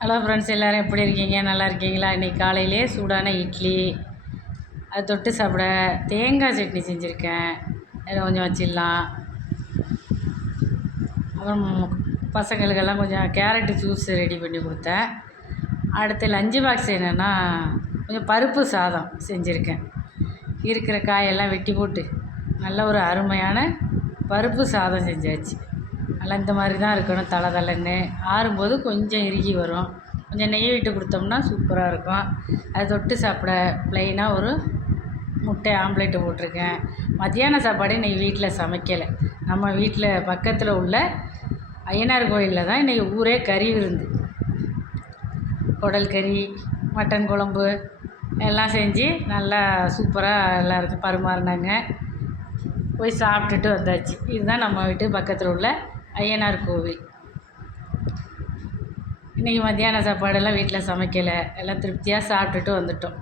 Hello friends, எல்லோரும் எப்படி இருக்கீங்க? நல்லா இருக்கீங்களா? இன்றைக்கி காலையிலே சூடான இட்லி, அது தொட்டு சாப்பிட தேங்காய் சட்னி செஞ்சுருக்கேன். அதில் கொஞ்சம் வச்சிடலாம். அப்புறம் பசங்களுக்கெல்லாம் கொஞ்சம் கேரட்டு ஜூஸ் ரெடி பண்ணி கொடுத்தேன். அடுத்து லஞ்சு பாக்ஸ் என்னென்னா கொஞ்சம் பருப்பு சாதம் செஞ்சுருக்கேன். இருக்கிற காயெல்லாம் வெட்டி போட்டு நல்ல ஒரு அருமையான பருப்பு சாதம் செஞ்சாச்சு. நல்லா இந்த மாதிரி தான் இருக்கணும், தலை தலைன்னு. ஆறும்போது கொஞ்சம் இறுகி வரும். கொஞ்சம் நெய் விட்டு கொடுத்தோம்னா சூப்பராக இருக்கும். அதை தொட்டு சாப்பிட ப்ளைனாக ஒரு முட்டை ஆம்லேட்டு போட்டிருக்கேன். மத்தியான சாப்பாடு இன்றைக்கி வீட்டில் சமைக்கலை. நம்ம வீட்டில் பக்கத்தில் உள்ள ஐயனார் கோயிலில் தான் இன்றைக்கி ஊரே கறி விருந்து. குடல் கறி, மட்டன் குழம்பு எல்லாம் செஞ்சு நல்லா சூப்பராக எல்லாருக்கும் பரிமாறினாங்க. போய் சாப்பிட்டுட்டு வந்தாச்சு. இதுதான் நம்ம வீட்டு பக்கத்தில் உள்ள ஐயனார் கோவில். இன்றைக்கி மத்தியான சாப்பாடெல்லாம் வீட்டில் சமைக்கலை. எல்லாம் திருப்தியாக சாப்பிட்டுட்டு வந்துட்டோம்.